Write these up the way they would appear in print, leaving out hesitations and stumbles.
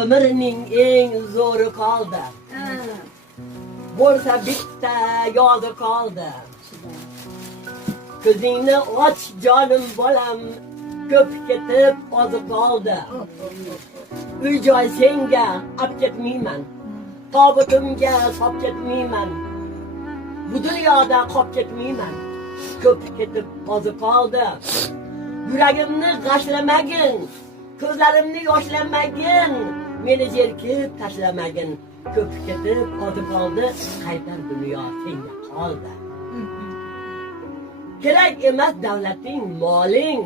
Ömrning eng zo'ri qoldi. Bo'lsa bitta yodi qoldi. Ko'zingni och jonim bolam, ko'p ketib ozi qoldi. Uy joy senga olib ketmayman, tobutimga solib ketmayman. Bu dunyoda qolib ketmayman, ko'p ketib ozi qoldi. Yuragimni g'ashlamagin, ko'zlarimni yoshlamagin, meni jerkib tashlamagin. Ko'p ketib ozi qoldi, qaytar dunyo senga qoldi. Kerak emas davlating, moling,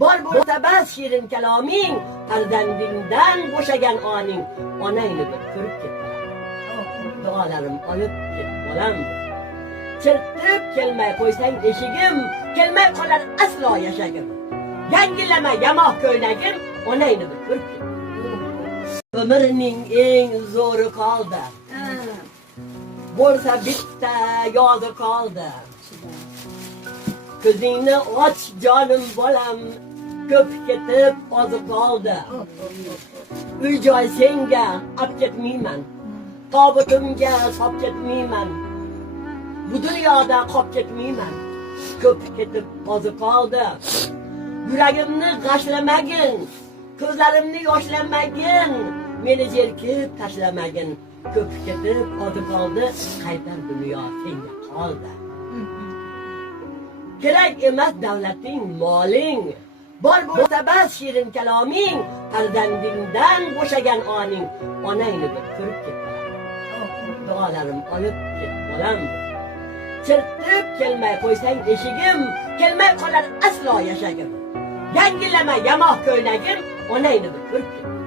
bor bo'lsa bas shirin kaloming. Farzandingdan bo'shagan oning, onangni bir ko'rib ketdilar. Duolarim olib ket bolam. Chertib kelmay qo'ysang eshigim, kelmay qolar aslo yashagim. Yangilama yamoq ko'ylagim, onangni bir ko'rib ket. Ömrning eng zo'ri qoldi. Bo'lsa bitta yodi qoldi. Ko'zingni och jonim bolam, ko'p ketib ozi qoldi. Uy joy senga olib ketmayman, tobutimga solib ketmayman. Bu dunyoda qolib ketmayman, ko'p ketib ozi qoldi. Yuragimni g'ashlamagin, ko'zlarimni yoshlamagin, meni jerkib tashlamagin. Ko'p ketib ozi qoldi, qaytar dunyo senga qoldi. Kerak emas davlating, moling, bor bo'lsa bas shirin kaloming. Farzandingdan bo'shagan oning, onangni bir ko'rib ketdilar. Duolarim olib ket bolam. Chertib kelmay qo'ysang eshigim, kelmay qolar aslo yashagim. Yangilama yamoq ko'ylagim, onangni bir ko'rib ket.